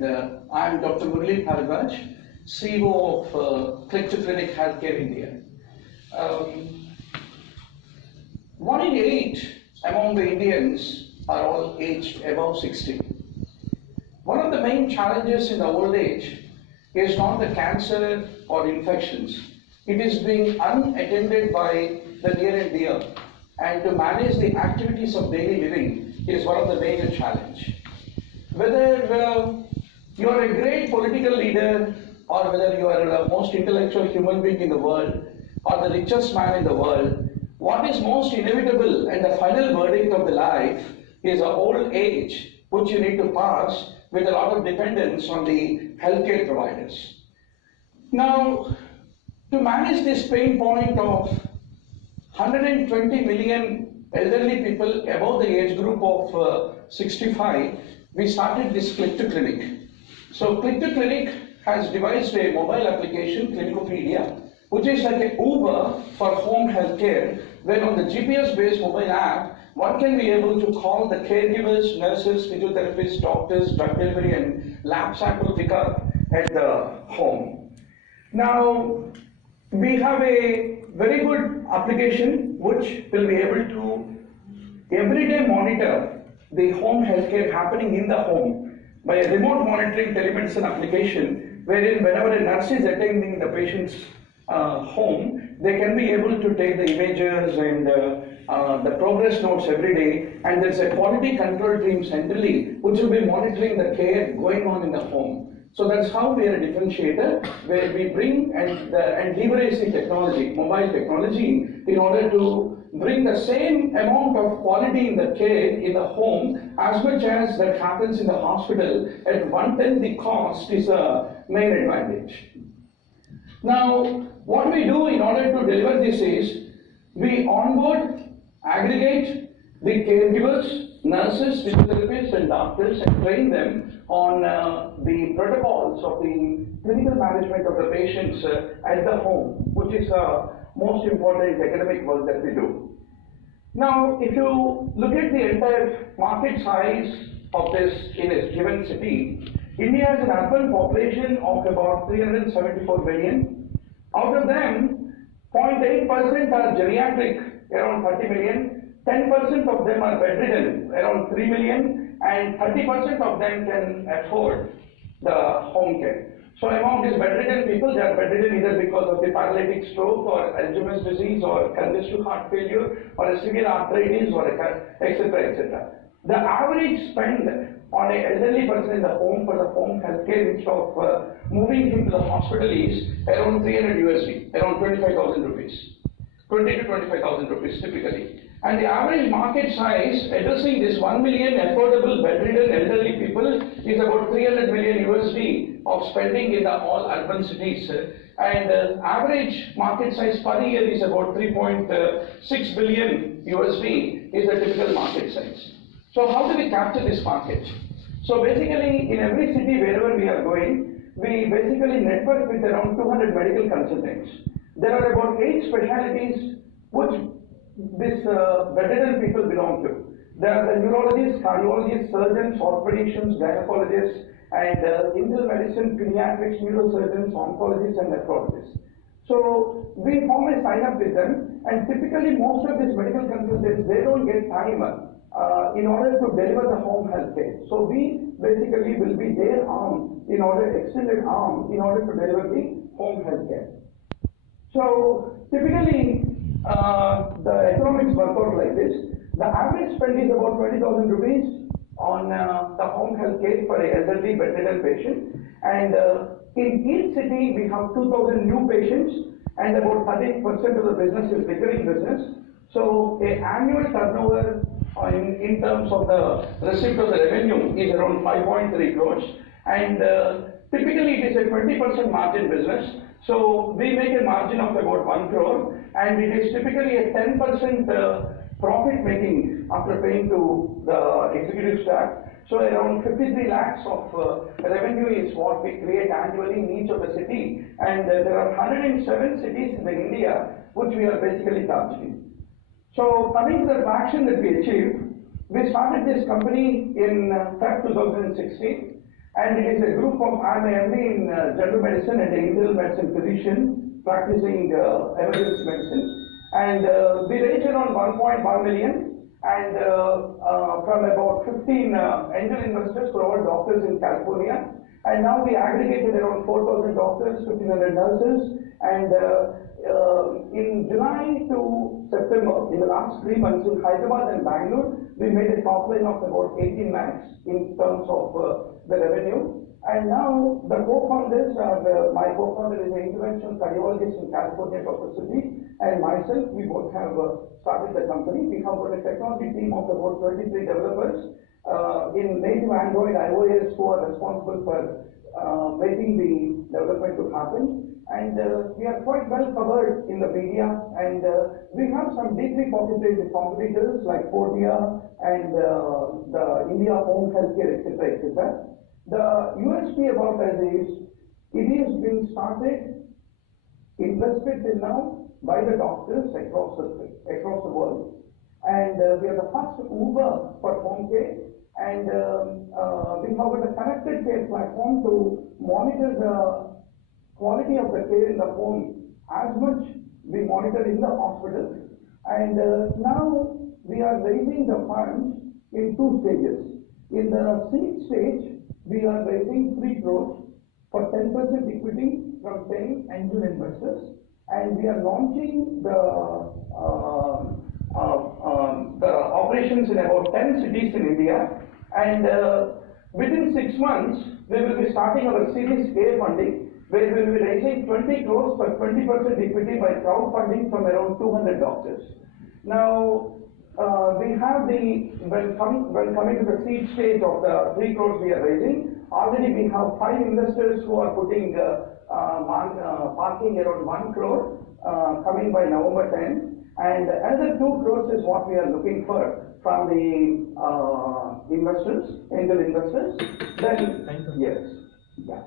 and I'm Dr. Murali Bharadwaz, CEO of Click2Clinic Healthcare India. 1 in 8 among the Indians are all aged above 60. One of the main challenges in the old age is not the cancer or infections. It is being unattended by the near and dear, and to manage the activities of daily living is one of the major challenges. Whether you are a great political leader, or whether you are the most intellectual human being in the world, or the richest man in the world, what is most inevitable and the final verdict of the life is an old age, which you need to pass with a lot of dependence on the healthcare providers. Now, to manage this pain point of 120 million elderly people above the age group of 65, we started this Click2Clinic. So Click2Clinic has devised a mobile application, Clinicopedia, which is like an Uber for home healthcare, where on the GPS-based mobile app, one can be able to call the caregivers, nurses, physiotherapists, doctors, drug delivery, and lab sample pickup at the home. Now, we have a very good application which will be able to everyday monitor the home healthcare happening in the home by a remote monitoring telemedicine application, wherein whenever a nurse is attending the patient's home, they can be able to take the images and the progress notes every day, and there's a quality control team centrally which will be monitoring the care going on in the home. So that's how we are a differentiator, where we bring and leverage the technology, mobile technology, in order to bring the same amount of quality in the care in the home as much as that happens in the hospital at 1/10 the cost is a main advantage. Now, what we do in order to deliver this is, we onboard, aggregate the caregivers, nurses, physiotherapists and doctors and train them on the protocols of the clinical management of the patients at the home, which is most important academic work that we do. Now, if you look at the entire market size of this in a given city, India has an urban population of about 374 million. Out of them, 0.8% are geriatric, around 30 million, 10% of them are bedridden, around 3 million, and 30% of them can afford the home care. So among these bedridden people, they are bedridden either because of the paralytic stroke or Alzheimer's disease or congestive heart failure or a severe arthritis or etc. etc. The average spend on an elderly person in the home for the home healthcare instead of moving him to the hospital is around 300 USD, around 25,000 rupees, 20 to 25,000 rupees typically. And the average market size addressing this 1 million affordable bedridden elderly people is about 300 million USD of spending in the all urban cities. And average market size per year is about 3.6 billion USD is the typical market size. So how do we capture this market? So basically, in every city wherever we are going, we basically network with around 200 medical consultants. There are about 8 specialties which these bedridden people belong to. There are the neurologists, cardiologists, surgeons, orthopedicians, gynecologists, and internal medicine, pediatrics, neurosurgeons, oncologists, and nephrologists. So we form a sign up with them, and typically most of these medical consultants, they don't get time in order to deliver the home health care. So we basically will be their arm, extended arm, in order to deliver the home health care. So typically, the economics work out like this. The average spend is about 20,000 rupees on the home health care for an elderly bedridden patient. And in each city, we have 2,000 new patients, and about 30% of the business is recurring business. So an annual turnover in terms of the receipt of the revenue is around 5.3 crores. And typically, it is a 20% margin business. So we make a margin of about 1 crore, and it is typically a 10% profit making after paying to the executive staff. So around 53 lakhs of revenue is what we create annually in each of the city, and there are 107 cities in India which we are basically targeting. So coming to the traction that we achieved, we started this company in Feb 2016, And it is a group of, I'm an MD in general medicine and an internal medicine physician practicing emergency medicine. And we raised around 1.1 million and from about 15 angel investors for all doctors in California. And now we aggregated around 4,000 doctors, 1,500 nurses, and in July to September, in the last 3 months in Hyderabad and Bangalore, we made a top line of about 18 lakhs in terms of the revenue. And now the co-founders are, my co-founder is an interventional cardiologist in California, Dr. Sudhi, and myself, we both have started the company. We have got a technology team of about 23 developers in native Android, iOS, who are responsible for making the development to happen. And we are quite well covered in the media, and we have some deeply populated competitors like Fordia and the India Home Healthcare, etc., etc. The USP about us is, it is being started, invested till now by the doctors across the world, and we are the first Uber for home care, and we have got a connected care platform to monitor the quality of the care in the home as much we monitor in the hospital. And now we are raising the funds in 2 stages. In the seed stage, we are raising 3 crores for 10% equity from 10 angel investors, and we are launching the operations in about 10 cities in India, and within 6 months we will be starting our Series A funding, where we will be raising 20 crores for 20% equity by crowdfunding from around 200 doctors. Now, we have when coming to the seed stage of the 3 crores we are raising, already we have 5 investors who are putting parking around 1 crore coming by November 10, and another 2 crores is what we are looking for from the investors, angel investors. Then, yes, yeah.